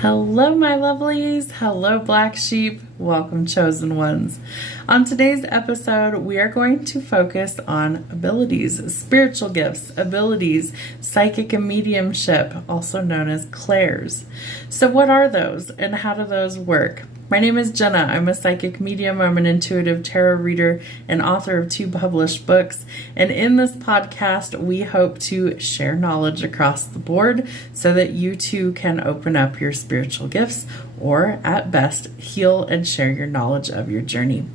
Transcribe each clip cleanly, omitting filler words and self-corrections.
Hello, my lovelies. Hello, black sheep. Welcome, chosen ones. On today's episode, we are going to focus on abilities, spiritual gifts, abilities, psychic and mediumship, also known as clairs. So what are those and how do those work? My name is Jenna. I'm a psychic medium. I'm an intuitive tarot reader and author of 2 published books. And in this podcast, we hope to share knowledge across the board so that you too can open up your spiritual gifts or, at best, heal and share your knowledge of your journey.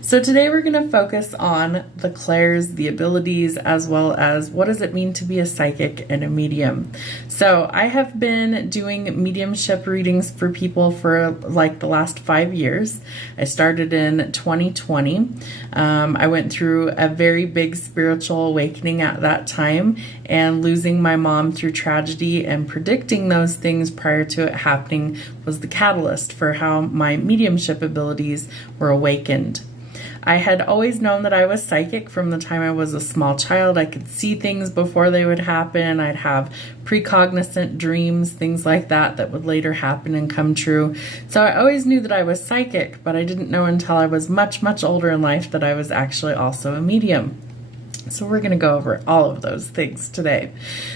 So today we're going to focus on the clairs, the abilities, as well as what does it mean to be a psychic and a medium. So I have been doing mediumship readings for people for like the last 5 years. I started in 2020. I went through a very big spiritual awakening at that time, and losing my mom through tragedy and predicting those things prior to it happening was the catalyst for how my mediumship abilities were awakened. I had always known that I was psychic from the time I was a small child. I could see things before they would happen. I'd have precognizant dreams, things like that that would later happen and come true. So I always knew that I was psychic, but I didn't know until I was much, much older in life that I was actually also a medium. So we're going to go over all of those things today.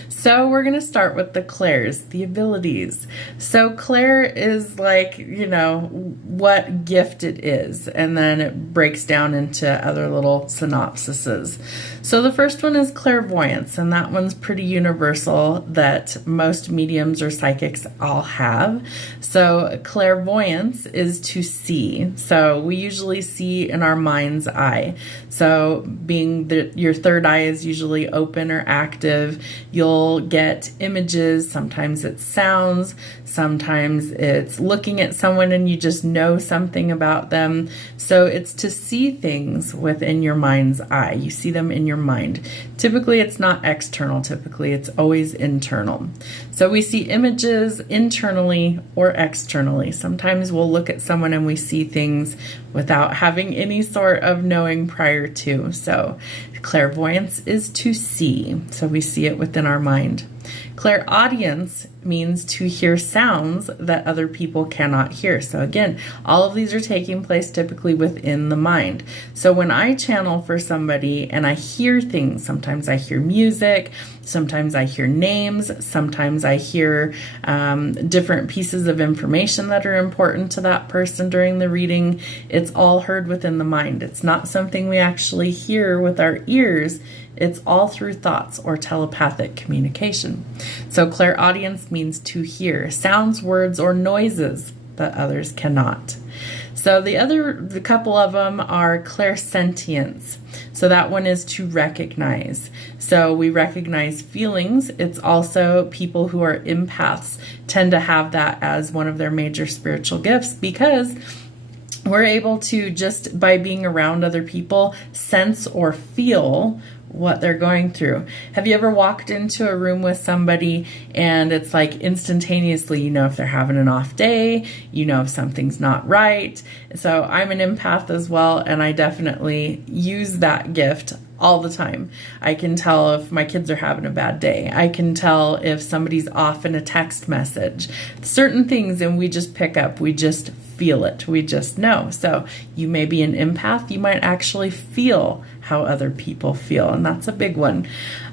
So we're going to start with the clairs, the abilities. So clair is like, what gift it is, and then it breaks down into other little synopsises. So the first one is clairvoyance, and that one's pretty universal that most mediums or psychics all have. So clairvoyance is to see. So we usually see in our mind's eye. So being that your third eye is usually open or active, you'll get images. Sometimes it's sounds, sometimes it's looking at someone and you just know something about them. So it's to see things within your mind's eye. You see them in your mind. Typically it's not external, typically it's always internal. So we see images internally or externally. Sometimes we'll look at someone and we see things without having any sort of knowing prior to. So clairvoyance is to see. So we see it within our mind. Clairaudience means to hear sounds that other people cannot hear. So again, all of these are taking place typically within the mind. So when I channel for somebody and I hear things, sometimes I hear music, sometimes I hear names, sometimes I hear different pieces of information that are important to that person during the reading. It's all heard within the mind. It's not something we actually hear with our ears. It's all through thoughts or telepathic communication. So clairaudience means to hear sounds, words, or noises that others cannot. So the couple of them are clairsentience. So that one is to recognize. So we recognize feelings. It's also people who are empaths tend to have that as one of their major spiritual gifts, because we're able to, just by being around other people, sense or feel what they're going through. Have you ever walked into a room with somebody and it's like instantaneously, if they're having an off day, if something's not right? So I'm an empath as well, and I definitely use that gift all the time. I can tell if my kids are having a bad day. I can tell if somebody's off in a text message. Certain things, and we just pick up. We just feel it. We just know. So you may be an empath. You might actually feel how other people feel, and that's a big one.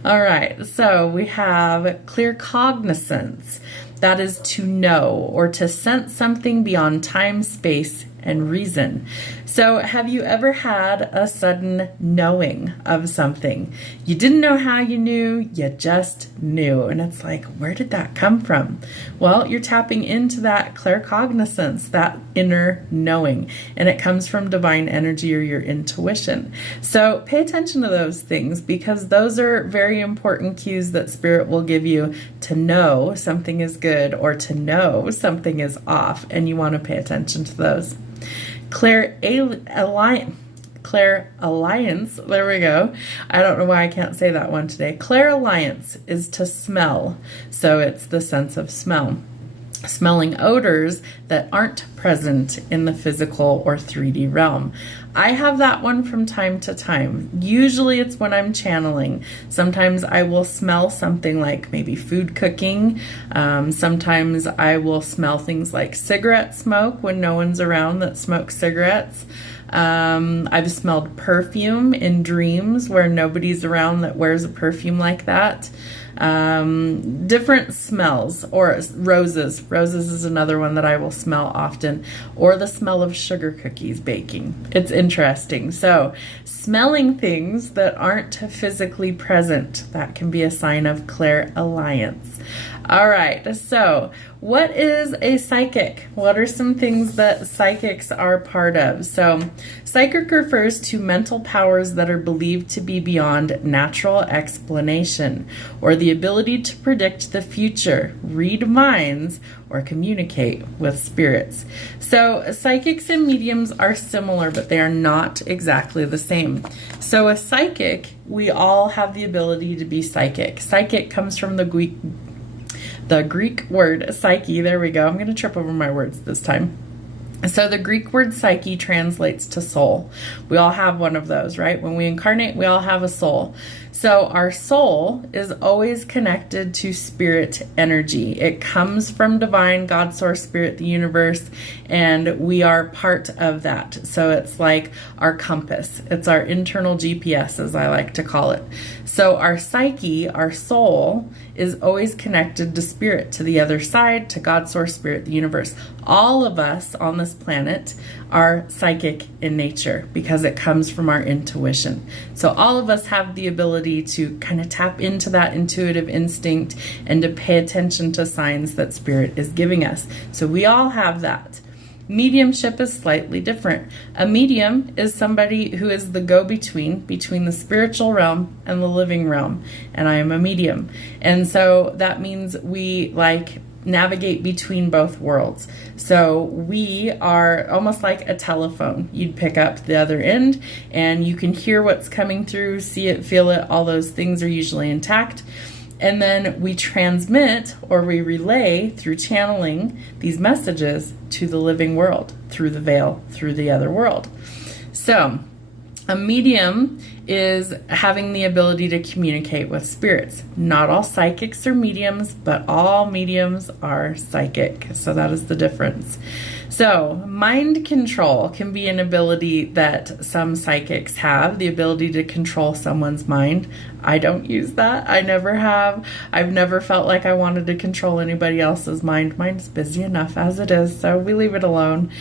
All right, so we have claircognizance. That is to know or to sense something beyond time, space, and reason. So have you ever had a sudden knowing of something? You didn't know how you knew, you just knew. And it's like, where did that come from? Well, you're tapping into that claircognizance, that inner knowing, and it comes from divine energy or your intuition. So pay attention to those things, because those are very important cues that Spirit will give you to know something is good or to know something is off, and you want to pay attention to those. Clairalliance, there we go. I don't know why I can't say that one today. Clairalliance is to smell. So it's the sense of smell. smelling odors that aren't present in the physical or 3D realm. I have that one from time to time. Usually it's when I'm channeling. Sometimes I will smell something like maybe food cooking. Sometimes I will smell things like cigarette smoke when no one's around that smokes cigarettes. I've smelled perfume in dreams where nobody's around that wears a perfume like that. Different smells, or roses. Roses is another one that I will smell often, or the smell of sugar cookies baking. It's interesting. So smelling things that aren't physically present, that can be a sign of clairalliance. All right, so what is a psychic? What are some things that psychics are part of? So psychic refers to mental powers that are believed to be beyond natural explanation, or the ability to predict the future, read minds, or communicate with spirits. So psychics and mediums are similar, but they are not exactly the same. So a psychic, we all have the ability to be psychic. Psychic comes from the Greek word psyche. There we go. I'm going to trip over my words this time. So the Greek word psyche translates to soul. We all have one of those, right? When we incarnate, we all have a soul. So our soul is always connected to spirit energy. It comes from divine, God, source, spirit, the universe, and we are part of that. So it's like our compass. It's our internal GPS, as I like to call it. So our psyche, our soul, is always connected to spirit, to the other side, to God, source, spirit, the universe. All of us on this planet are psychic in nature because it comes from our intuition. So all of us have the ability to kind of tap into that intuitive instinct and to pay attention to signs that spirit is giving us. So we all have that. Mediumship is slightly different. A medium is somebody who is the go-between between the spiritual realm and the living realm, and I am a medium. And so that means we navigate between both worlds. So we are almost like a telephone. You'd pick up the other end and you can hear what's coming through, see it, feel it. All those things are usually intact. And then we transmit, or we relay through channeling, these messages to the living world through the veil, through the other world. So a medium is having the ability to communicate with spirits. Not all psychics are mediums, but all mediums are psychic. So that is the difference. So mind control can be an ability that some psychics have, the ability to control someone's mind. I don't use that. I never have. I've never felt like I wanted to control anybody else's mind. Mine's busy enough as it is, so we leave it alone.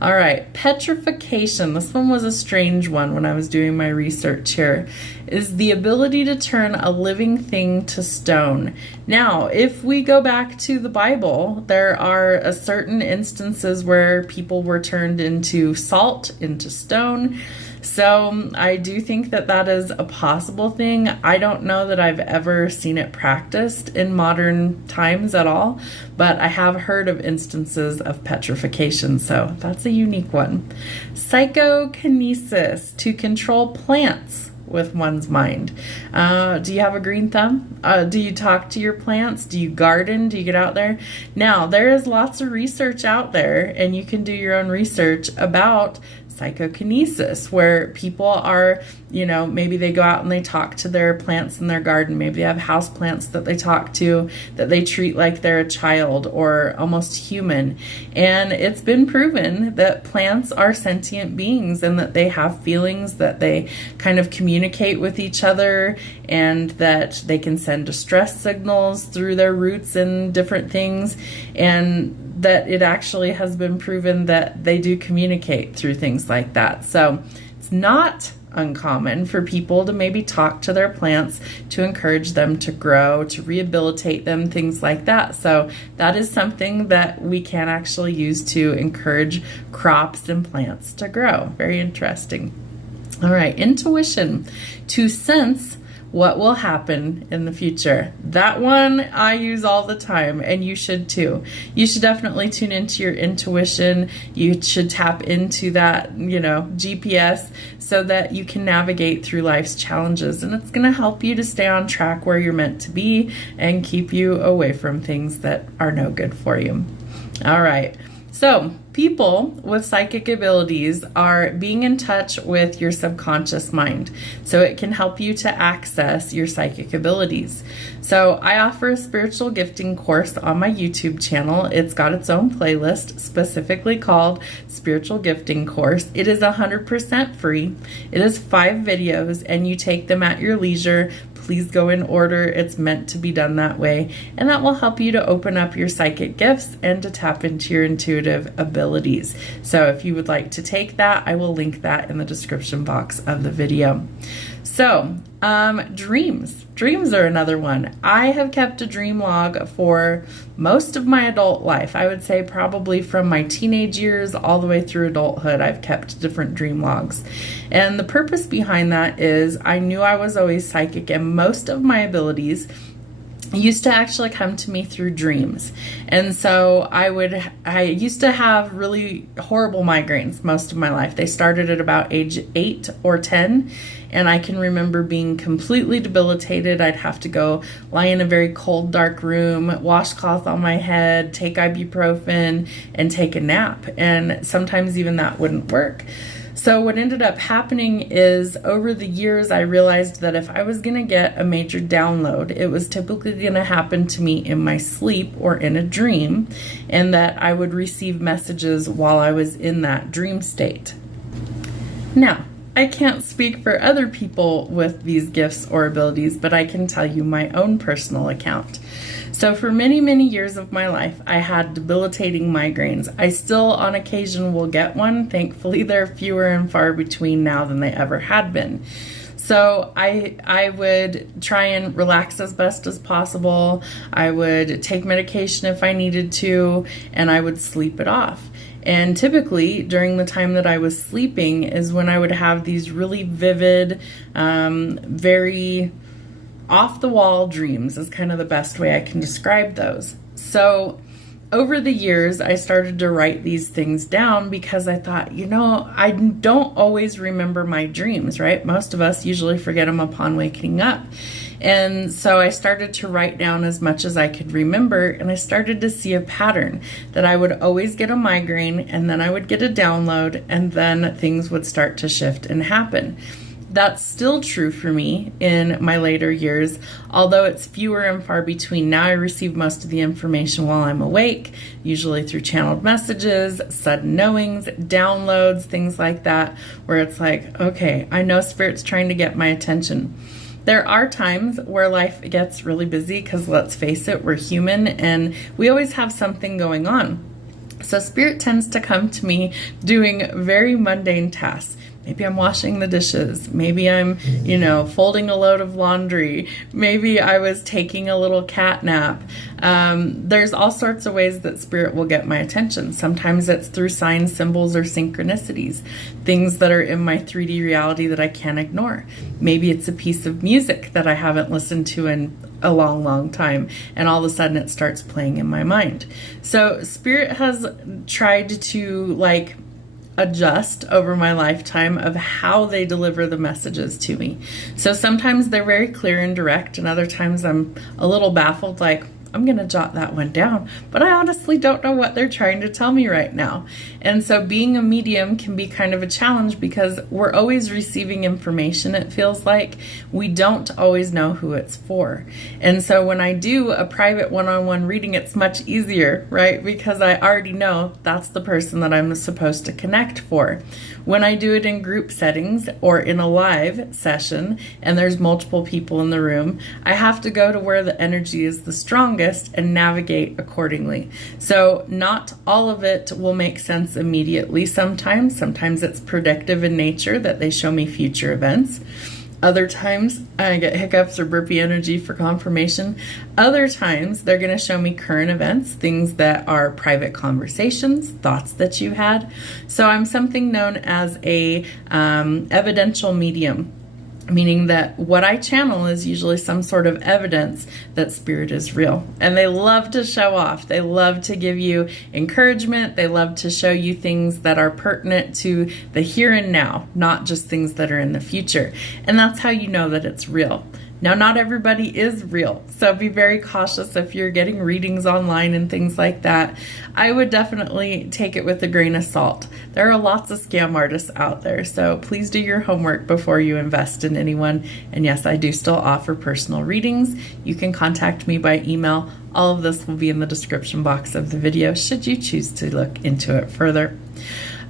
All right, petrification. This one was a strange one when I was doing my research here. Is the ability to turn a living thing to stone. Now, if we go back to the Bible, there are certain instances where people were turned into salt, into stone. So I do think that that is a possible thing. I don't know that I've ever seen it practiced in modern times at all, but I have heard of instances of petrification, so that's a unique one. Psychokinesis, to control plants with one's mind. Do you have a green thumb? Do you talk to your plants? Do you garden? Do you get out there? Now, there is lots of research out there, and you can do your own research about psychokinesis, where people are, maybe they go out and they talk to their plants in their garden. Maybe they have house plants that they talk to, that they treat like they're a child or almost human. And it's been proven that plants are sentient beings and that they have feelings, that they kind of communicate with each other, and that they can send distress signals through their roots and different things. And that it actually has been proven that they do communicate through things like that. So it's not uncommon for people to maybe talk to their plants to encourage them to grow, to rehabilitate them, things like that. So that is something that we can actually use to encourage crops and plants to grow. Very interesting. All right, intuition, to sense what will happen in the future. That one I use all the time, and you should too. You should definitely tune into your intuition. You should tap into that, GPS, so that you can navigate through life's challenges. And it's going to help you to stay on track where you're meant to be and keep you away from things that are no good for you. All right. So, people with psychic abilities are being in touch with your subconscious mind. So, it can help you to access your psychic abilities. So, I offer a spiritual gifting course on my YouTube channel. It's got its own playlist specifically called Spiritual Gifting Course. It is 100% free. It is 5 videos, and you take them at your leisure. Please go in order. It's meant to be done that way. And that will help you to open up your psychic gifts and to tap into your intuitive abilities. So if you would like to take that, I will link that in the description box of the video. So, dreams. Dreams are another one. I have kept a dream log for most of my adult life. I would say probably from my teenage years all the way through adulthood, I've kept different dream logs. And the purpose behind that is I knew I was always psychic, and most of my abilities used to actually come to me through dreams. And so I used to have really horrible migraines most of my life. They started at about age 8 or 10, and I can remember being completely debilitated. I'd have to go lie in a very cold, dark room, washcloth on my head, take ibuprofen, and take a nap. And sometimes even that wouldn't work. So what ended up happening is over the years, I realized that if I was going to get a major download, it was typically going to happen to me in my sleep or in a dream, and that I would receive messages while I was in that dream state. Now, I can't speak for other people with these gifts or abilities, but I can tell you my own personal account. So for many, many years of my life, I had debilitating migraines. I still on occasion will get one. Thankfully, they're fewer and far between now than they ever had been. So I would try and relax as best as possible. I would take medication if I needed to, and I would sleep it off. And typically during the time that I was sleeping is when I would have these really vivid, very off-the-wall dreams is kind of the best way I can describe those. So over the years, I started to write these things down because I thought, I don't always remember my dreams, right? Most of us usually forget them upon waking up. And so I started to write down as much as I could remember, and I started to see a pattern that I would always get a migraine, and then I would get a download, and then things would start to shift and happen. That's still true for me in my later years, although it's fewer and far between. Now I receive most of the information while I'm awake, usually through channeled messages, sudden knowings, downloads, things like that, where it's like, okay, I know Spirit's trying to get my attention. There are times where life gets really busy because, let's face it, we're human and we always have something going on. So Spirit tends to come to me doing very mundane tasks. Maybe I'm washing the dishes. Maybe I'm, folding a load of laundry. Maybe I was taking a little cat nap. There's all sorts of ways that Spirit will get my attention. Sometimes it's through signs, symbols, or synchronicities, things that are in my 3D reality that I can't ignore. Maybe it's a piece of music that I haven't listened to in a long, long time, and all of a sudden it starts playing in my mind. So Spirit has tried to adjust over my lifetime of how they deliver the messages to me. So sometimes they're very clear and direct, and other times I'm a little baffled, I'm going to jot that one down, but I honestly don't know what they're trying to tell me right now. And so being a medium can be kind of a challenge because we're always receiving information. It feels like we don't always know who it's for. And so when I do a private one-on-one reading, it's much easier, right? Because I already know that's the person that I'm supposed to connect for. When I do it in group settings or in a live session and there's multiple people in the room, I have to go to where the energy is the strongest and navigate accordingly. So not all of it will make sense immediately sometimes. Sometimes it's predictive in nature that they show me future events. Other times I get hiccups or burpy energy for confirmation. Other times they're going to show me current events, things that are private conversations, thoughts that you had. So I'm something known as a evidential medium, meaning that what I channel is usually some sort of evidence that Spirit is real. And they love to show off. They love to give you encouragement. They love to show you things that are pertinent to the here and now, not just things that are in the future. And that's how you know that it's real. Now, not everybody is real, so be very cautious if you're getting readings online and things like that. I would definitely take it with a grain of salt. There are lots of scam artists out there, so please do your homework before you invest in anyone. And yes, I do still offer personal readings. You can contact me by email. All of this will be in the description box of the video should you choose to look into it further.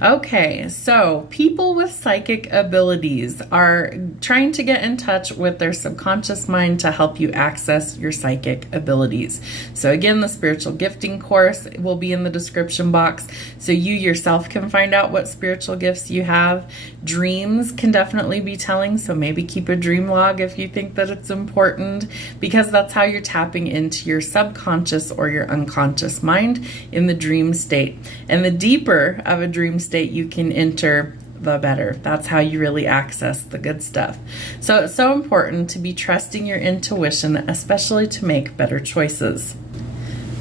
Okay, so people with psychic abilities are trying to get in touch with their subconscious mind to help you access your psychic abilities. So again, the spiritual gifting course will be in the description box so you yourself can find out what spiritual gifts you have. Dreams can definitely be telling, so maybe keep a dream log if you think that it's important, because that's how you're tapping into your subconscious or your unconscious mind in the dream state. And the deeper of a dream state you can enter, the better. That's how you really access the good stuff. So it's so important to be trusting your intuition, especially to make better choices.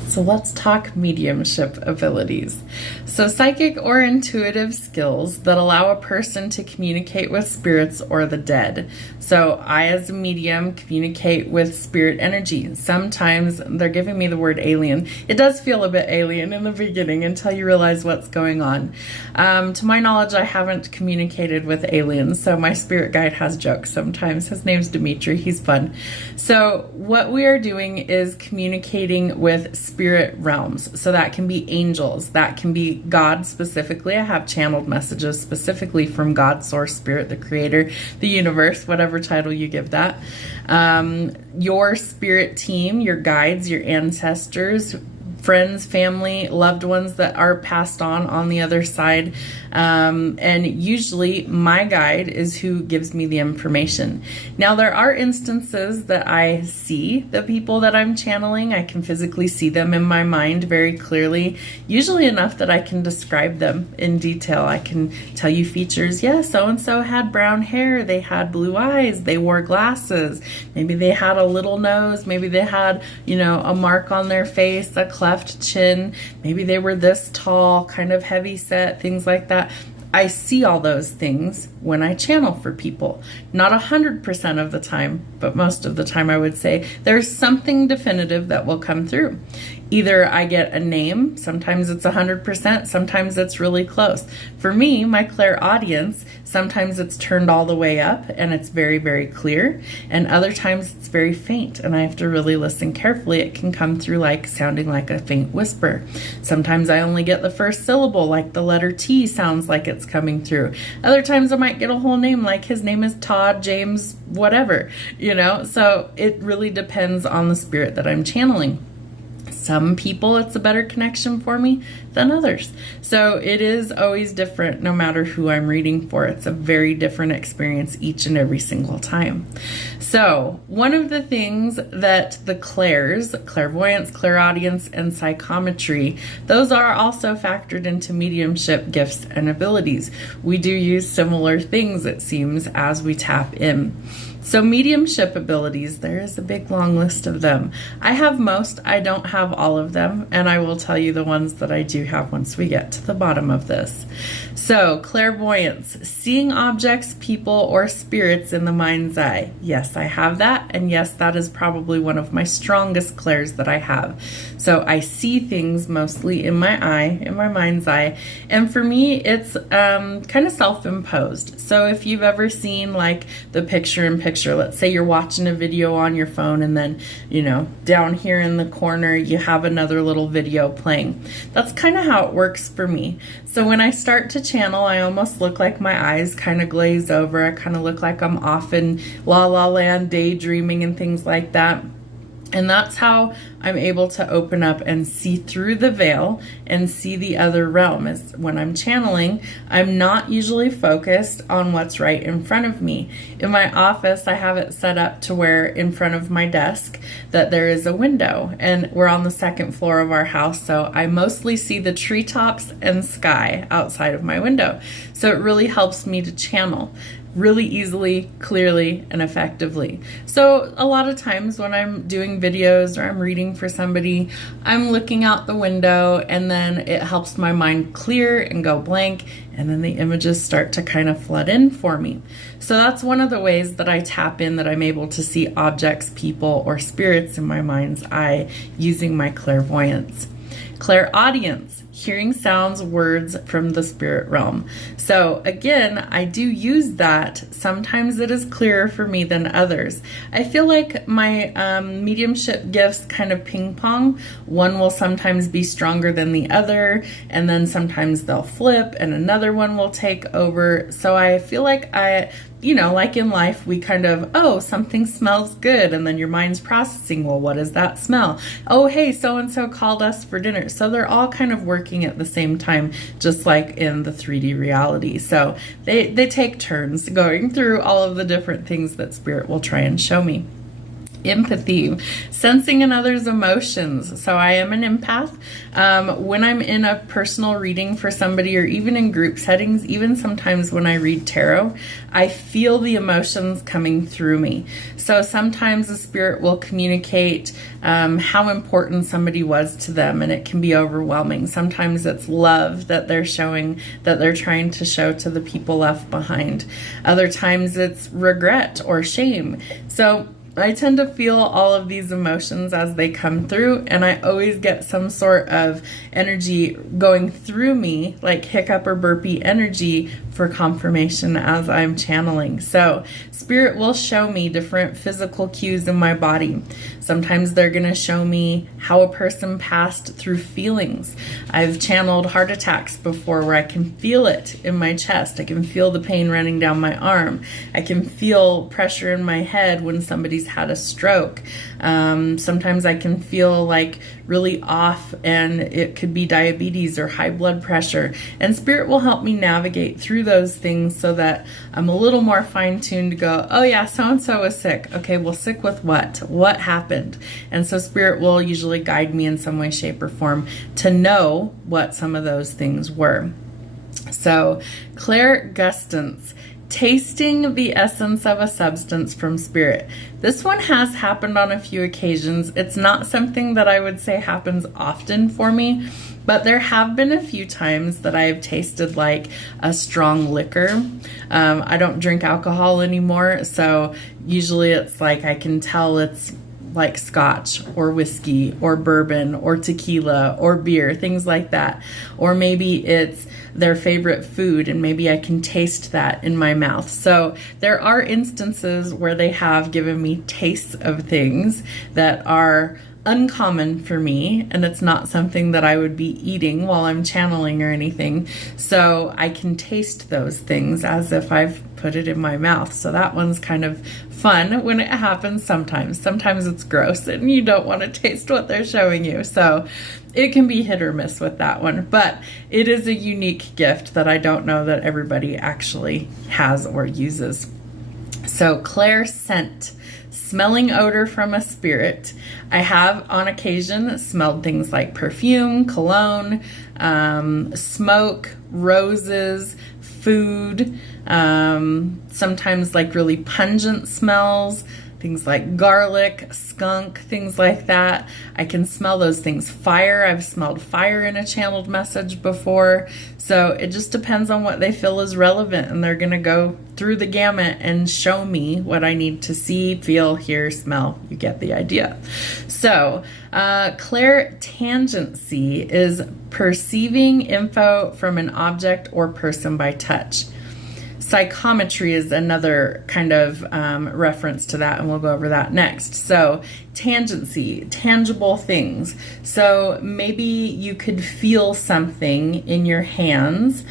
So let's talk mediumship abilities. So psychic or intuitive skills that allow a person to communicate with spirits or the dead. So I, as a medium, communicate with spirit energy. Sometimes they're giving me the word alien. It does feel a bit alien in the beginning until you realize what's going on. To my knowledge, I haven't communicated with aliens, so my spirit guide has jokes sometimes. His name's Dimitri. He's fun. So what we are doing is communicating with spirit realms. So that can be angels, that can be God specifically. I have channeled messages specifically from God, Source, Spirit, the Creator, the universe, whatever title you give that. Your spirit team, your guides, your ancestors, friends, family, loved ones that are passed on the other side. And usually my guide is who gives me the information. Now, there are instances that I see the people that I'm channeling. I can physically see them in my mind very clearly, usually enough that I can describe them in detail. I can tell you features. Yeah, so-and-so had brown hair. They had blue eyes. They wore glasses. Maybe they had a little nose. Maybe they had, a mark on their face, a cleft chin. Maybe they were this tall, kind of heavy set, things like that. I see all those things when I channel for people. Not 100% of the time, but most of the time I would say there's something definitive that will come through. Either I get a name, sometimes it's 100%, sometimes it's really close. For me, my clairaudience, sometimes it's turned all the way up and it's very, very clear, and other times it's very faint and I have to really listen carefully. It can come through sounding like a faint whisper. Sometimes I only get the first syllable, like the letter T sounds like it's coming through. Other times I might get a whole name, like his name is Todd, James, whatever, so it really depends on the spirit that I'm channeling. Some people, it's a better connection for me than others. So it is always different no matter who I'm reading for. It's a very different experience each and every single time. So one of the things that the clairs, clairvoyance, clairaudience, and psychometry, those are also factored into mediumship gifts and abilities. We do use similar things, it seems, as we tap in. So mediumship abilities, there is a big long list of them. I have most, I don't have all of them, and I will tell you the ones that I do have once we get to the bottom of this. So clairvoyance, seeing objects, people, or spirits in the mind's eye. Yes, I have that, and yes, that is probably one of my strongest clairs that I have. So I see things mostly in my eye, in my mind's eye, and for me, it's kind of self-imposed. So if you've ever seen the picture-in-picture, let's say you're watching a video on your phone and then, down here in the corner, you have another little video playing. That's kind of how it works for me. So when I start to channel, I almost look like my eyes kind of glaze over. I kind of look like I'm off in La La Land, daydreaming and things like that. And that's how I'm able to open up and see through the veil and see the other realm. Is when I'm channeling, I'm not usually focused on what's right in front of me. In my office, I have it set up to where in front of my desk that there is a window, and we're on the second floor of our house, so I mostly see the treetops and sky outside of my window. So it really helps me to channel. really easily, clearly, and effectively. So a lot of times when I'm doing videos or I'm reading for somebody, I'm looking out the window and then it helps my mind clear and go blank, and then the images start to kind of flood in for me. So that's one of the ways that I tap in, that I'm able to see objects, people, or spirits in my mind's eye using my clairvoyance. Clairaudience, hearing sounds, words from the spirit realm. So again, I do use that. Sometimes it is clearer for me than others. I feel like my mediumship gifts kind of ping pong. One will sometimes be stronger than the other, and then sometimes they'll flip and another one will take over. So I feel like like in life, we kind of, oh, something smells good. And then your mind's processing, well, what is that smell? Oh, hey, so-and-so called us for dinner. So they're all kind of working at the same time, just like in the 3D reality. So they take turns going through all of the different things that spirit will try and show me. Empathy, sensing another's emotions. So I am an empath. When I'm in a personal reading for somebody, or even in group settings, even sometimes when I read tarot, I feel the emotions coming through me. So sometimes the spirit will communicate how important somebody was to them, and it can be overwhelming. Sometimes it's love that they're showing, that they're trying to show to the people left behind. Other times it's regret or shame. So I tend to feel all of these emotions as they come through, and I always get some sort of energy going through me, like hiccup or burpee energy, for confirmation as I'm channeling. So spirit will show me different physical cues in my body. Sometimes they're going to show me how a person passed through feelings. I've channeled heart attacks before, where I can feel it in my chest. I can feel the pain running down my arm. I can feel pressure in my head when somebody's had a stroke. Sometimes I can feel like really off, and it could be diabetes or high blood pressure. And spirit will help me navigate through those things so that I'm a little more fine-tuned to go, oh yeah, so-and-so was sick. Okay, well, sick with what? What happened? And so spirit will usually guide me in some way, shape, or form to know what some of those things were. So clairgustance, tasting the essence of a substance from spirit. This one has happened on a few occasions. It's not something that I would say happens often for me, but there have been a few times that I've tasted like a strong liquor. I don't drink alcohol anymore, so usually it's like I can tell it's like scotch or whiskey or bourbon or tequila or beer, things like that. Or maybe it's their favorite food, and maybe I can taste that in my mouth. So there are instances where they have given me tastes of things that are uncommon for me, and it's not something that I would be eating while I'm channeling or anything. So I can taste those things as if I've put it in my mouth. So that one's kind of fun when it happens sometimes. Sometimes it's gross and you don't want to taste what they're showing you. So it can be hit or miss with that one, but it is a unique gift that I don't know that everybody actually has or uses. So clairscent, smelling odor from a spirit. I have on occasion smelled things like perfume, cologne, smoke, roses, food, sometimes like really pungent smells, things like garlic, skunk, things like that. I can smell those things. Fire, I've smelled fire in a channeled message before. So it just depends on what they feel is relevant, and they're going to go through the gamut and show me what I need to see, feel, hear, smell. You get the idea. So clairtangency is perceiving info from an object or person by touch. Psychometry is another kind of reference to that, and we'll go over that next. So tangency, tangible things. So maybe you could feel something in your hands,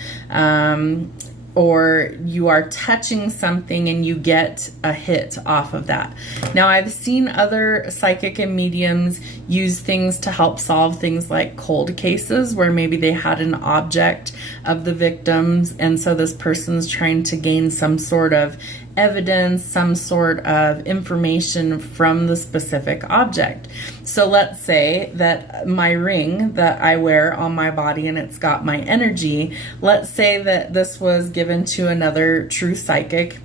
or you are touching something and you get a hit off of that. Now, I've seen other psychic and mediums use things to help solve things like cold cases, where maybe they had an object of the victims, and so this person's trying to gain some sort of evidence, some sort of information from the specific object. So let's say that my ring that I wear on my body and it's got my energy, let's say that this was given to another true psychic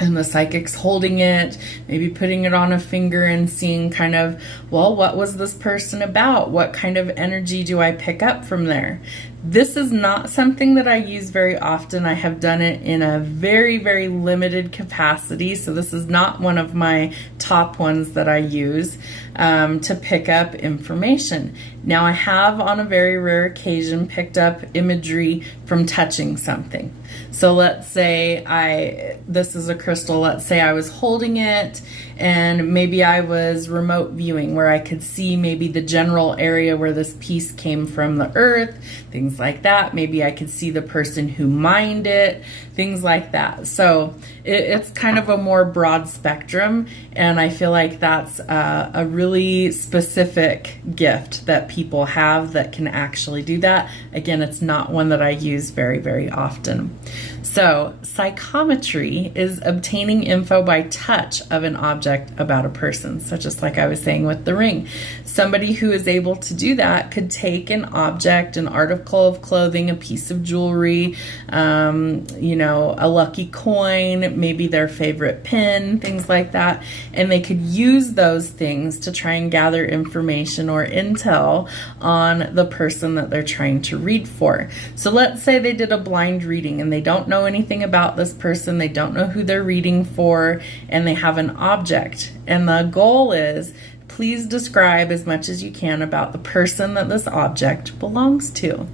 and the psychic's holding it, maybe putting it on a finger and seeing kind of, well, what was this person about? What kind of energy do I pick up from there? This is not something that I use very often. I have done it in a very, very limited capacity. So this is not one of my top ones that I use to pick up information. Now, I have on a very rare occasion picked up imagery from touching something. So let's say this is a crystal, let's say I was holding it and maybe I was remote viewing where I could see maybe the general area where this piece came from the earth, things like that. Maybe I could see the person who mined it, things like that. So it's kind of a more broad spectrum, and I feel like that's a really specific gift that people have that can actually do that. Again, it's not one that I use very, very often. So psychometry is obtaining info by touch of an object about a person. So just like I was saying with the ring, somebody who is able to do that could take an object, an article of clothing, a piece of jewelry, a lucky coin, maybe their favorite pen, things like that, and they could use those things to try and gather information or intel on the person that they're trying to read for. So let's say they did a blind reading and they don't know anything about this person, they don't know who they're reading for, and they have an object. And the goal is, please describe as much as you can about the person that this object belongs to.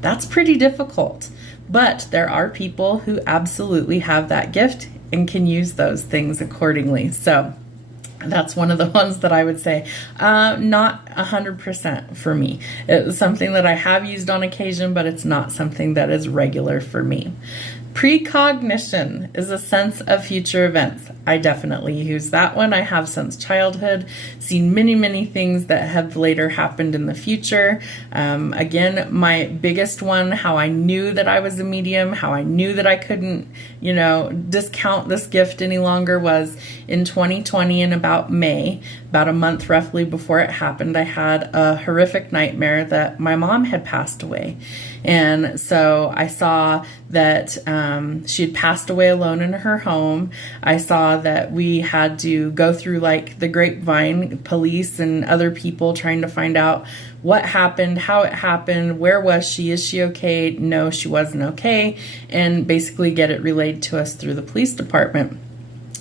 That's pretty difficult, but there are people who absolutely have that gift and can use those things accordingly. So that's one of the ones that I would say, not 100% for me. It's something that I have used on occasion, but it's not something that is regular for me. Precognition is a sense of future events. I definitely use that one. I have since childhood, seen many, many things that have later happened in the future. Again, my biggest one, how I knew that I was a medium, how I knew that I couldn't, discount this gift any longer, was in 2020 in about May, about a month roughly before it happened, I had a horrific nightmare that my mom had passed away. And so I saw that she had passed away alone in her home. I saw that we had to go through like the grapevine, police and other people trying to find out what happened, how it happened, where was she, is she okay? No, she wasn't okay, and basically get it relayed to us through the police department.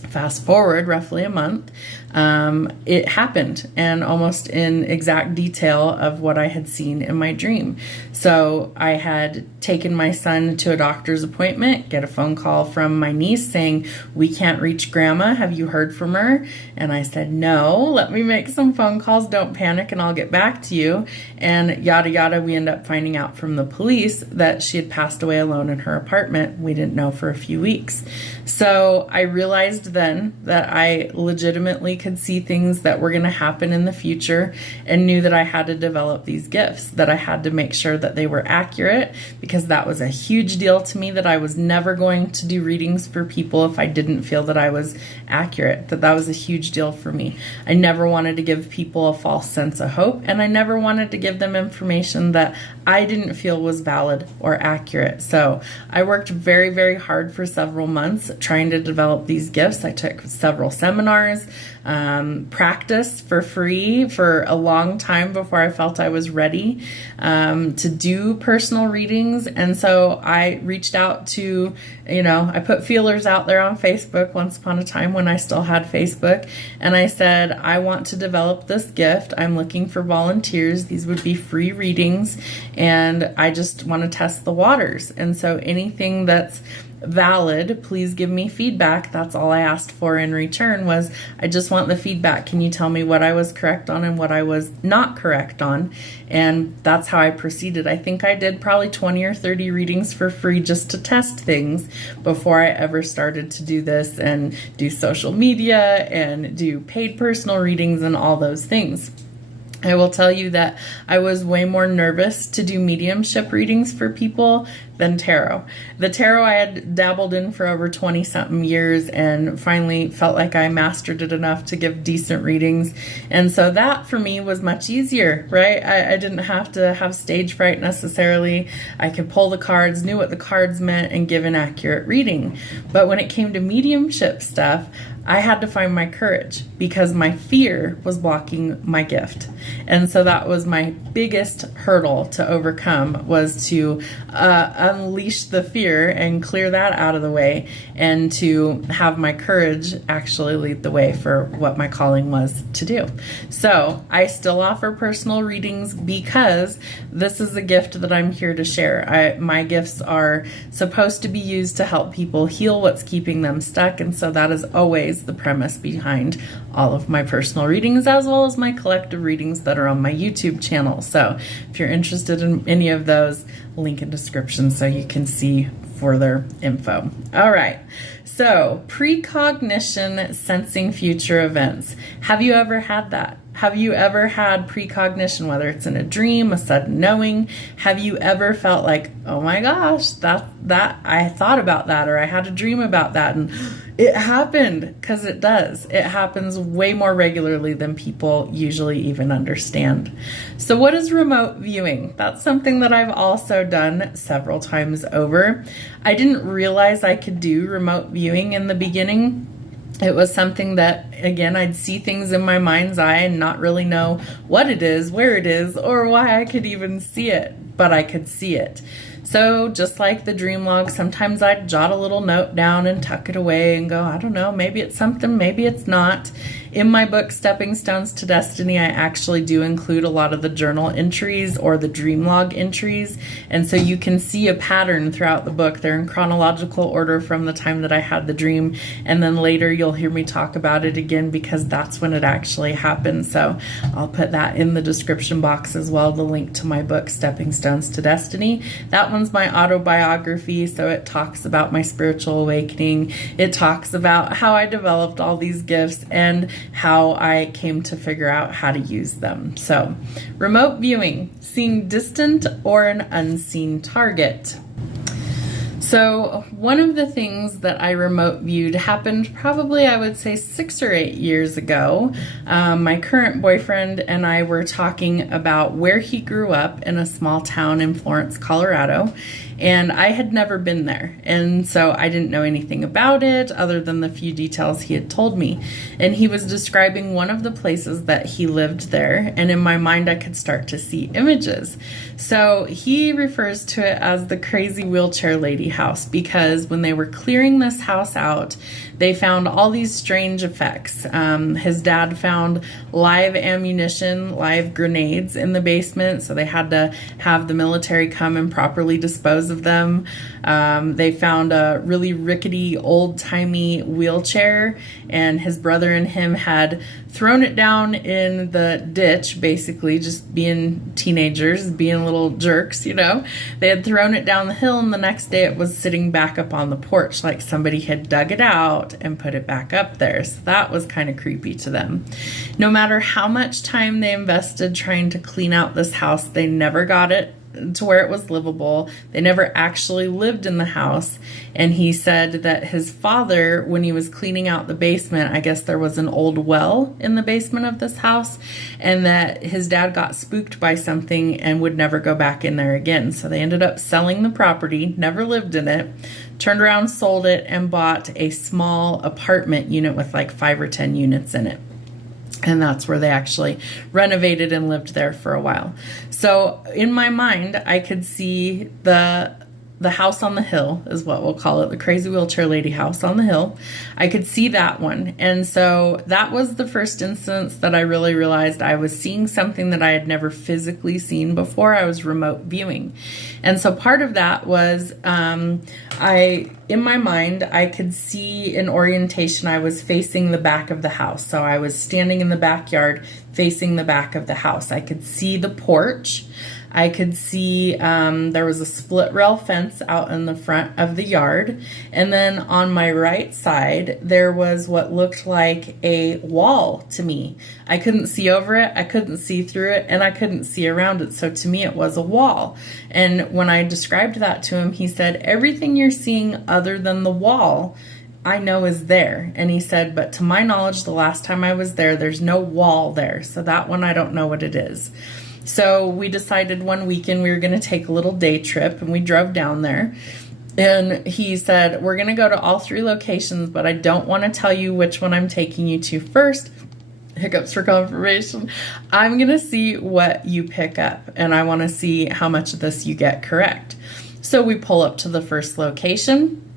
Fast forward roughly a month, it happened, and almost in exact detail of what I had seen in my dream. So I had taken my son to a doctor's appointment, get a phone call from my niece saying, "We can't reach grandma. Have you heard from her?" And I said, "No, let me make some phone calls. Don't panic and I'll get back to you." And yada yada, we end up finding out from the police that she had passed away alone in her apartment. We didn't know for a few weeks. So I realized then that I legitimately could see things that were going to happen in the future, and knew that I had to develop these gifts, that I had to make sure that they were accurate, because that was a huge deal to me, that I was never going to do readings for people if I didn't feel that I was accurate, that was a huge deal for me. I never wanted to give people a false sense of hope, and I never wanted to give them information that I didn't feel was valid or accurate. So I worked very, very hard for several months trying to develop these gifts. I took several seminars, practiced for free for a long time before I felt I was ready to do personal readings. And so I reached out to, I put feelers out there on Facebook once upon a time when I still had Facebook. And I said, I want to develop this gift. I'm looking for volunteers. These would be free readings. And I just want to test the waters. And so anything that's valid, please give me feedback. That's all I asked for in return, was I just want the feedback. Can you tell me what I was correct on and what I was not correct on? And that's how I proceeded. I think I did probably 20 or 30 readings for free just to test things before I ever started to do this and do social media and do paid personal readings and all those things. I will tell you that I was way more nervous to do mediumship readings for people than tarot. The tarot I had dabbled in for over 20 something years and finally felt like I mastered it enough to give decent readings. And so that for me was much easier, right? I didn't have to have stage fright necessarily. I could pull the cards, knew what the cards meant, and give an accurate reading. But when it came to mediumship stuff, I had to find my courage because my fear was blocking my gift. And so that was my biggest hurdle to overcome, was to unleash the fear and clear that out of the way, and to have my courage actually lead the way for what my calling was to do. So I still offer personal readings because this is a gift that I'm here to share. My gifts are supposed to be used to help people heal what's keeping them stuck. And so that is always the premise behind all of my personal readings, as well as my collective readings that are on my YouTube channel. So if you're interested in any of those, link in description so you can see further info. All right. So precognition, sensing future events. Have you ever had that? Have you ever had precognition, whether it's in a dream, a sudden knowing? Have you ever felt like, oh my gosh, that I thought about that, or I had a dream about that and it happened? Because it does. It happens way more regularly than people usually even understand. So what is remote viewing? That's something that I've also done several times over. I didn't realize I could do remote viewing in the beginning. It was something that, again, I'd see things in my mind's eye and not really know what it is, where it is, or why I could even see it, but I could see it. So just like the dream log, sometimes I'd jot a little note down and tuck it away and go, I don't know, maybe it's something, maybe it's not. In my book, Stepping Stones to Destiny, I actually do include a lot of the journal entries or the dream log entries. And so you can see a pattern throughout the book. They're in chronological order from the time that I had the dream. And then later you'll hear me talk about it again because that's when it actually happened. So I'll put that in the description box as well, the link to my book, Stepping Stones to Destiny. That one's my autobiography. So it talks about my spiritual awakening. It talks about how I developed all these gifts and how I came to figure out how to use them. So, remote viewing, seeing distant or an unseen target. So one of the things that I remote viewed happened probably, I would say, 6 or 8 years ago. My current boyfriend and I were talking about where he grew up in a small town in Florence, Colorado. And I had never been there. And so I didn't know anything about it other than the few details he had told me. And he was describing one of the places that he lived there. And in my mind, I could start to see images. So he refers to it as the crazy wheelchair lady house, because when they were clearing this house out, they found all these strange effects. His dad found live ammunition, live grenades in the basement. So they had to have the military come and properly dispose of them. They found a really rickety, old-timey wheelchair, and his brother and him had thrown it down in the ditch, basically just being teenagers, being little jerks, you know. They had thrown it down the hill, and the next day it was sitting back up on the porch like somebody had dug it out and put it back up there. So that was kind of creepy to them. No matter how much time they invested trying to clean out this house, they never got it to where it was livable. They never actually lived in the house. And he said that his father, when he was cleaning out the basement, I guess there was an old well in the basement of this house, and that his dad got spooked by something and would never go back in there again. So they ended up selling the property, never lived in it, turned around, sold it, and bought a small apartment unit with like 5 or 10 units in it. And that's where they actually renovated and lived there for a while. So in my mind, I could see the house on the hill is what we'll call it, the crazy wheelchair lady house on the hill. I could see that one. And so that was the first instance that I really realized I was seeing something that I had never physically seen before. I was remote viewing. And so part of that was in my mind, I could see an orientation. I was facing the back of the house. So I was standing in the backyard facing the back of the house. I could see the porch. I could see there was a split rail fence out in the front of the yard. And then on my right side, there was what looked like a wall to me. I couldn't see over it, I couldn't see through it, and I couldn't see around it. So to me, it was a wall. And when I described that to him, he said, everything you're seeing other than the wall, I know is there. And he said, but to my knowledge, the last time I was there, there's no wall there. So that one, I don't know what it is. So we decided one weekend we were going to take a little day trip, and we drove down there. And he said, we're going to go to all 3 locations, but I don't want to tell you which one I'm taking you to first. Hiccups for confirmation. I'm going to see what you pick up, and I want to see how much of this you get correct. So we pull up to the first location.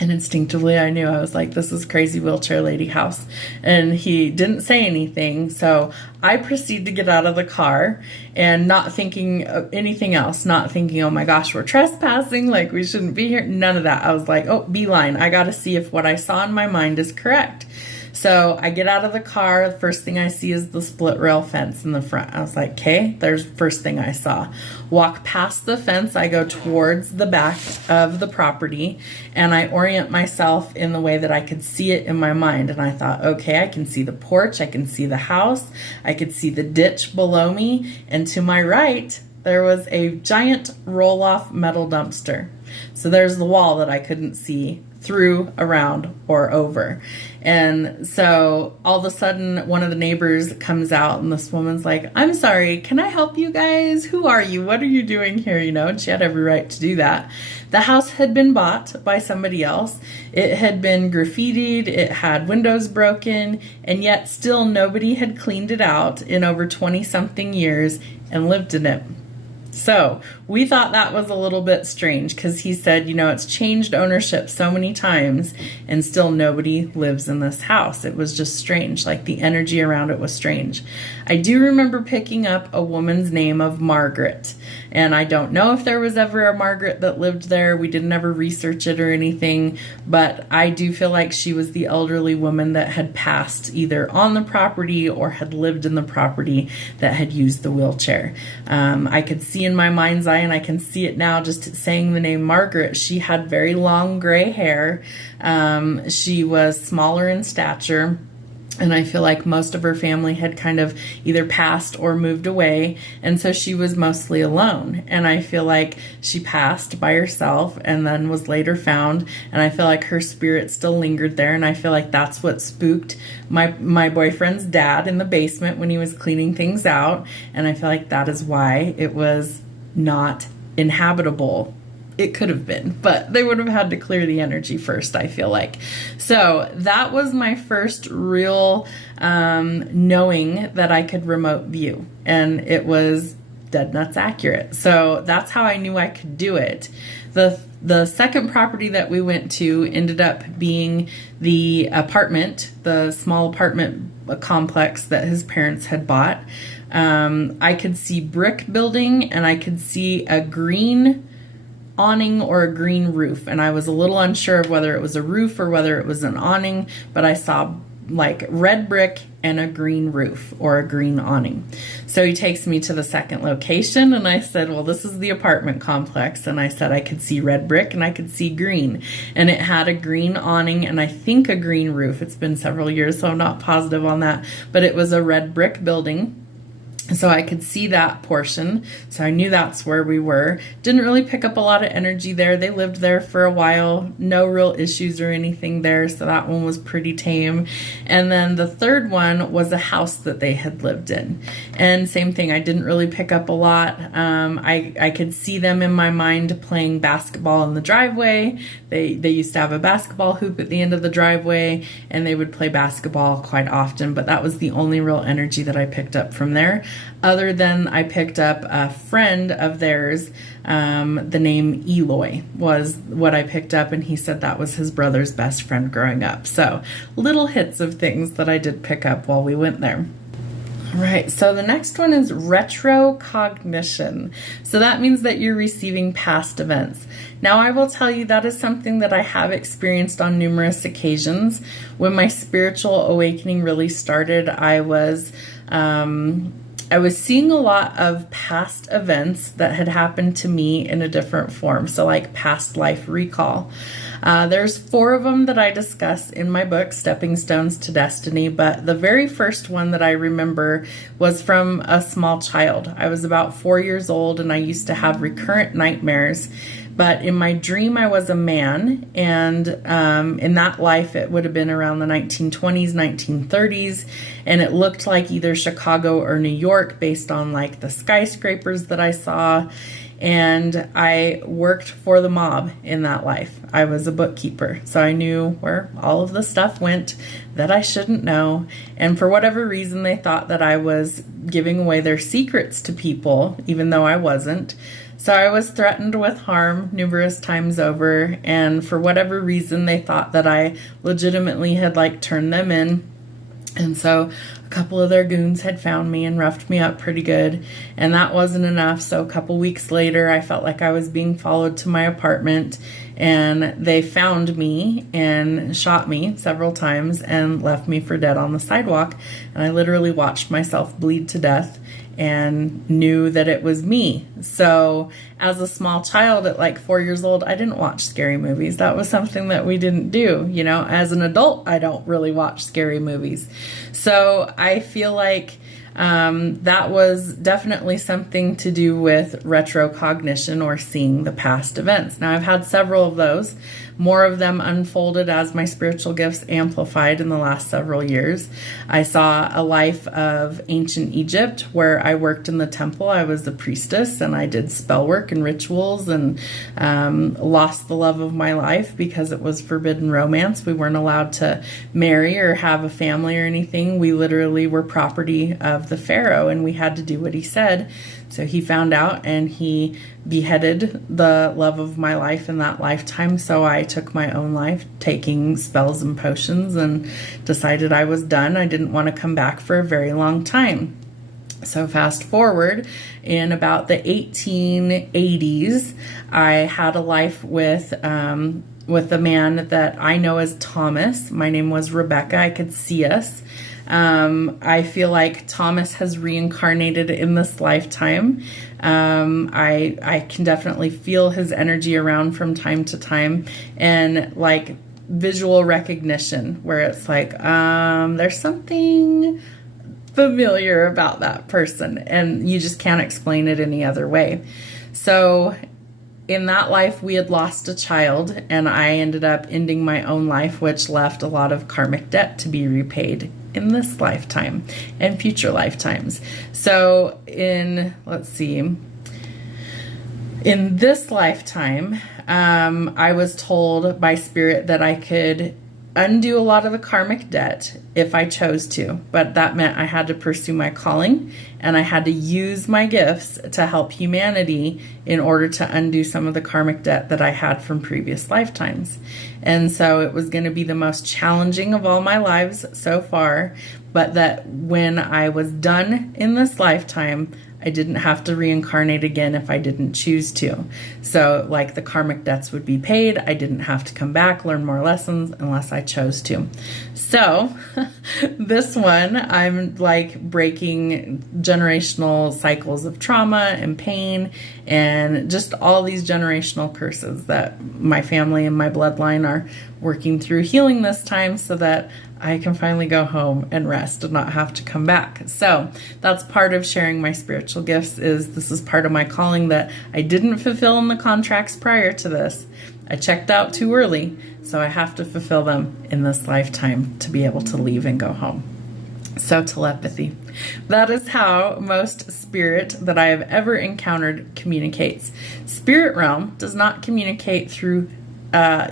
And instinctively, I knew, I was like, this is crazy wheelchair lady house. And he didn't say anything. So I proceed to get out of the car and not thinking of anything else, not thinking, oh my gosh, we're trespassing, like we shouldn't be here. None of that. I was like, oh, beeline. I got to see if what I saw in my mind is correct. So I get out of the car. The first thing I see is the split rail fence in the front. I was like, okay, there's the first thing I saw. Walk past the fence. I go towards the back of the property, and I orient myself in the way that I could see it in my mind. And I thought, okay, I can see the porch. I can see the house. I could see the ditch below me. And to my right, there was a giant roll-off metal dumpster. So there's the wall that I couldn't see through, around, or over. And so all of a sudden, one of the neighbors comes out, and this woman's like, I'm sorry, can I help you guys? Who are you? What are you doing here? You know, and she had every right to do that. The house had been bought by somebody else. It had been graffitied. It had windows broken, and yet still nobody had cleaned it out in over 20-something years and lived in it. So we thought that was a little bit strange, because he said, you know, it's changed ownership so many times and still nobody lives in this house. It was just strange. Like the energy around it was strange. I do remember picking up a woman's name of Margaret, and I don't know if there was ever a Margaret that lived there. We didn't ever research it or anything, but I do feel like she was the elderly woman that had passed either on the property or had lived in the property that had used the wheelchair. I could see in my mind's eye, and I can see it now just saying the name Margaret, she had very long gray hair. She was smaller in stature. And I feel like most of her family had kind of either passed or moved away. And so she was mostly alone. And I feel like she passed by herself and then was later found. And I feel like her spirit still lingered there. And I feel like that's what spooked my boyfriend's dad in the basement when he was cleaning things out. And I feel like that is why it was not inhabitable. It could have been, but they would have had to clear the energy first, I feel like. So that was my first real knowing that I could remote view, and it was dead nuts accurate. So that's how I knew I could do it. The second property that we went to ended up being the apartment, the small apartment complex that his parents had bought. I could see brick building, and I could see a green awning or a green roof, and I was a little unsure of whether it was a roof or whether it was an awning, but I saw like red brick and a green roof or a green awning. So he takes me to the second location, and I said, well, this is the apartment complex, and I said I could see red brick and I could see green, and it had a green awning and I think a green roof. It's been several years, so I'm not positive on that, but it was a red brick building. So I could see that portion. So I knew that's where we were. Didn't really pick up a lot of energy there. They lived there for a while. No real issues or anything there. So that one was pretty tame. And then the third one was a house that they had lived in. And same thing. I didn't really pick up a lot. I could see them in my mind playing basketball in the driveway. They used to have a basketball hoop at the end of the driveway, and they would play basketball quite often. But that was the only real energy that I picked up from there. Other than I picked up a friend of theirs, the name Eloy was what I picked up, and he said that was his brother's best friend growing up. So little hits of things that I did pick up while we went there. All right, so the next one is retrocognition. So that means that you're receiving past events. Now, I will tell you that is something that I have experienced on numerous occasions. When my spiritual awakening really started, I was I was seeing a lot of past events that had happened to me in a different form. So like past life recall. There's 4 of them that I discuss in my book, Stepping Stones to Destiny. But the very first one that I remember was from a small child. I was about 4 years old and I used to have recurrent nightmares. But in my dream, I was a man, and in that life, it would have been around the 1920s, 1930s, and it looked like either Chicago or New York based on like the skyscrapers that I saw, and I worked for the mob in that life. I was a bookkeeper, so I knew where all of the stuff went that I shouldn't know, and for whatever reason, they thought that I was giving away their secrets to people, even though I wasn't. So I was threatened with harm numerous times over, and for whatever reason, they thought that I legitimately had like turned them in. And so a couple of their goons had found me and roughed me up pretty good, and that wasn't enough. So a couple weeks later, I felt like I was being followed to my apartment, and they found me and shot me several times and left me for dead on the sidewalk. And I literally watched myself bleed to death and knew that it was me. So as a small child at like 4 years old, I didn't watch scary movies. That was something that we didn't do. You know, as an adult, I don't really watch scary movies. So I feel like that was definitely something to do with retrocognition or seeing the past events. Now, I've had several of those. More of them unfolded as my spiritual gifts amplified in the last several years. I saw a life of ancient Egypt where I worked in the temple. I was the priestess and I did spell work and rituals, and lost the love of my life because it was forbidden romance. We weren't allowed to marry or have a family or anything. We literally were property of the Pharaoh, and we had to do what he said. So he found out and he beheaded the love of my life in that lifetime. So I took my own life, taking spells and potions, and decided I was done. I didn't want to come back for a very long time. So fast forward, in about the 1880s, I had a life with a man that I know as Thomas. My name was Rebecca. I could see us. I feel like Thomas has reincarnated in this lifetime. I can definitely feel his energy around from time to time, and like visual recognition where it's like, there's something familiar about that person, and you just can't explain it any other way. So in that life, we had lost a child, and I ended up ending my own life, which left a lot of karmic debt to be repaid in this lifetime and future lifetimes. So in this lifetime, I was told by Spirit that I could undo a lot of the karmic debt if I chose to, but that meant I had to pursue my calling and I had to use my gifts to help humanity in order to undo some of the karmic debt that I had from previous lifetimes. And so it was going to be the most challenging of all my lives so far, but that when I was done in this lifetime, I didn't have to reincarnate again if I didn't choose to. So like the karmic debts would be paid. I didn't have to come back, learn more lessons unless I chose to. So this one, I'm like breaking generational cycles of trauma and pain and just all these generational curses that my family and my bloodline are working through, healing this time so that I can finally go home and rest and not have to come back. So that's part of sharing my spiritual gifts. This is part of my calling that I didn't fulfill in the contracts prior to this. I checked out too early, so I have to fulfill them in this lifetime to be able to leave and go home. So telepathy. That is how most spirit that I have ever encountered communicates. Spirit realm does not communicate through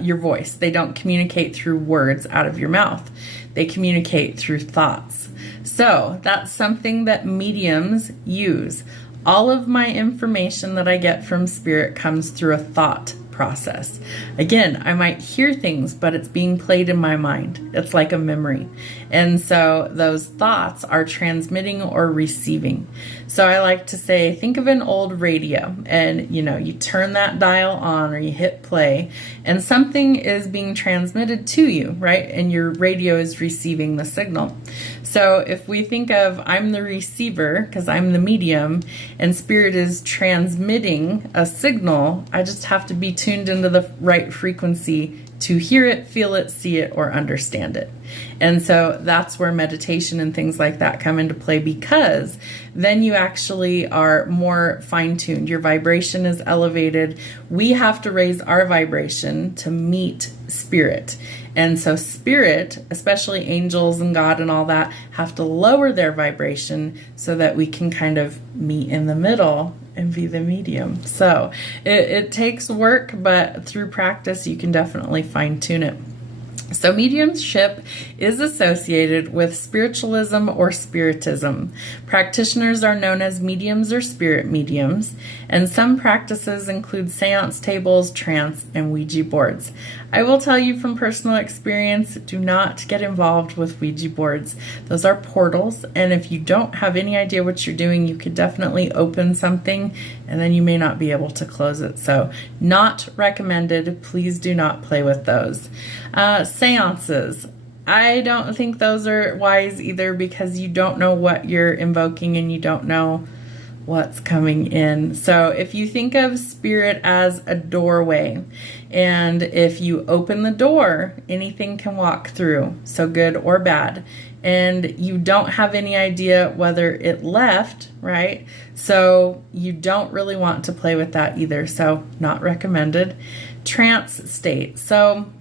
your voice. They don't communicate through words out of your mouth. They communicate through thoughts. So that's something that mediums use. All of my information that I get from spirit comes through a thought process. Again, I might hear things, but it's being played in my mind. It's like a memory. And so those thoughts are transmitting or receiving. So I like to say, think of an old radio, and you turn that dial on or you hit play, and something is being transmitted to you, right? And your radio is receiving the signal. So if we think of, I'm the receiver because I'm the medium, and spirit is transmitting a signal, I just have to be tuned into the right frequency to hear it, feel it, see it, or understand it. And so that's where meditation and things like that come into play, because then you actually are more fine-tuned. Your vibration is elevated. We have to raise our vibration to meet spirit. And so spirit, especially angels and God and all that, have to lower their vibration so that we can kind of meet in the middle and be the medium. So it takes work, but through practice, you can definitely fine-tune it. So mediumship is associated with spiritualism or spiritism. Practitioners are known as mediums or spirit mediums, and some practices include seance tables, trance, and Ouija boards. I will tell you from personal experience, do not get involved with Ouija boards. Those are portals, and if you don't have any idea what you're doing, you could definitely open something, and then you may not be able to close it. So not recommended. Please do not play with those. Seances. I don't think those are wise either, because you don't know what you're invoking and you don't know what's coming in. So if you think of spirit as a doorway, and if you open the door, anything can walk through, so good or bad. And you don't have any idea whether it left, right? So you don't really want to play with that either. So not recommended. Trance state. So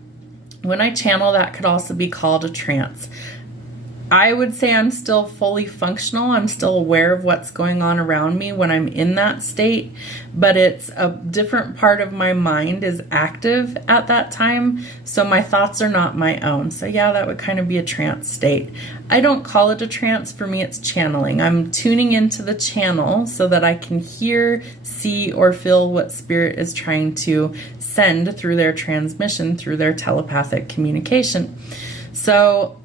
when I channel, that could also be called a trance. I would say I'm still fully functional. I'm still aware of what's going on around me when I'm in that state, but it's a different part of my mind is active at that time, so my thoughts are not my own. So yeah, that would kind of be a trance state. I don't call it a trance. For me, it's channeling. I'm tuning into the channel so that I can hear, see, or feel what spirit is trying to send through their transmission, through their telepathic communication. So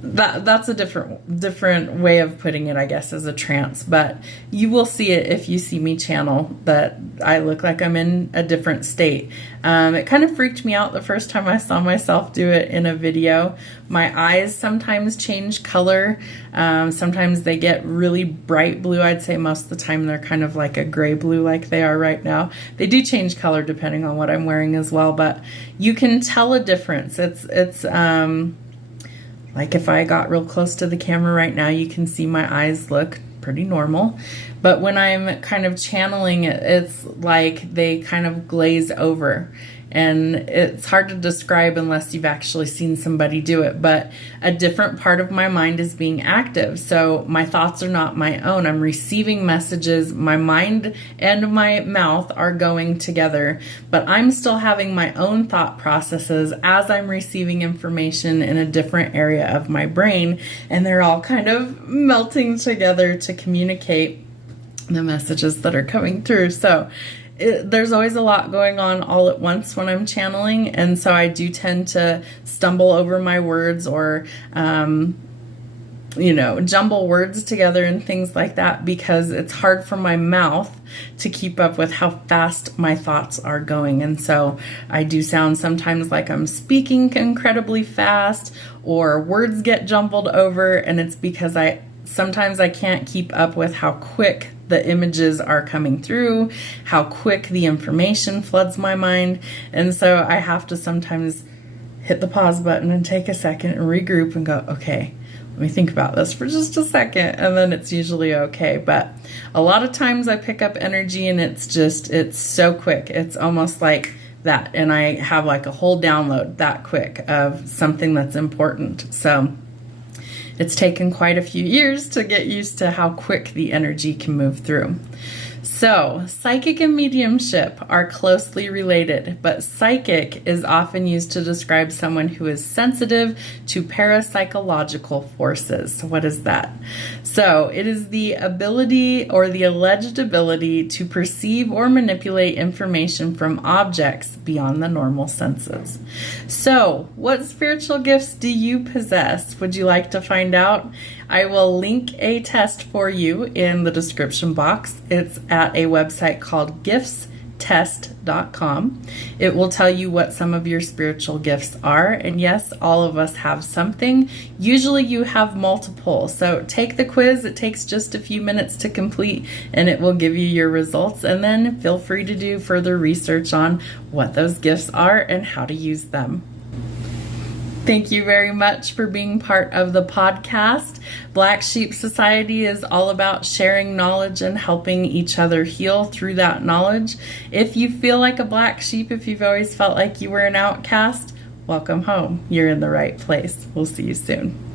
that's a different way of putting it, I guess, as a trance, but you will see it if you see me channel, that I look like I'm in a different state. It kind of freaked me out the first time I saw myself do it in a video. My eyes sometimes change color. Sometimes they get really bright blue. I'd say most of the time they're kind of like a gray blue like they are right now. They do change color depending on what I'm wearing as well, but you can tell a difference. It's like if I got real close to the camera right now, you can see my eyes look pretty normal. But when I'm kind of channeling it, it's like they kind of glaze over. And it's hard to describe unless you've actually seen somebody do it. But a different part of my mind is being active. So my thoughts are not my own. I'm receiving messages. My mind and my mouth are going together. But I'm still having my own thought processes as I'm receiving information in a different area of my brain. And they're all kind of melting together to communicate the messages that are coming through. So there's always a lot going on all at once when I'm channeling, and so I do tend to stumble over my words or jumble words together and things like that, because it's hard for my mouth to keep up with how fast my thoughts are going. And so I do sound sometimes like I'm speaking incredibly fast, or words get jumbled over, and it's because sometimes I can't keep up with how quick the images are coming through, how quick the information floods my mind. And so I have to sometimes hit the pause button and take a second and regroup and go, okay, let me think about this for just a second. And then it's usually okay. But a lot of times I pick up energy and it's so quick. It's almost like that. And I have like a whole download that quick of something that's important. So it's taken quite a few years to get used to how quick the energy can move through. So, psychic and mediumship are closely related, but psychic is often used to describe someone who is sensitive to parapsychological forces. So what is that? So, it is the ability or the alleged ability to perceive or manipulate information from objects beyond the normal senses. So, what spiritual gifts do you possess? Would you like to find out? I will link a test for you in the description box. It's at a website called giftstest.com. It will tell you what some of your spiritual gifts are. And yes, all of us have something. Usually you have multiple. So take the quiz. It takes just a few minutes to complete and it will give you your results. And then feel free to do further research on what those gifts are and how to use them. Thank you very much for being part of the podcast. Black Sheep Society is all about sharing knowledge and helping each other heal through that knowledge. If you feel like a black sheep, if you've always felt like you were an outcast, welcome home. You're in the right place. We'll see you soon.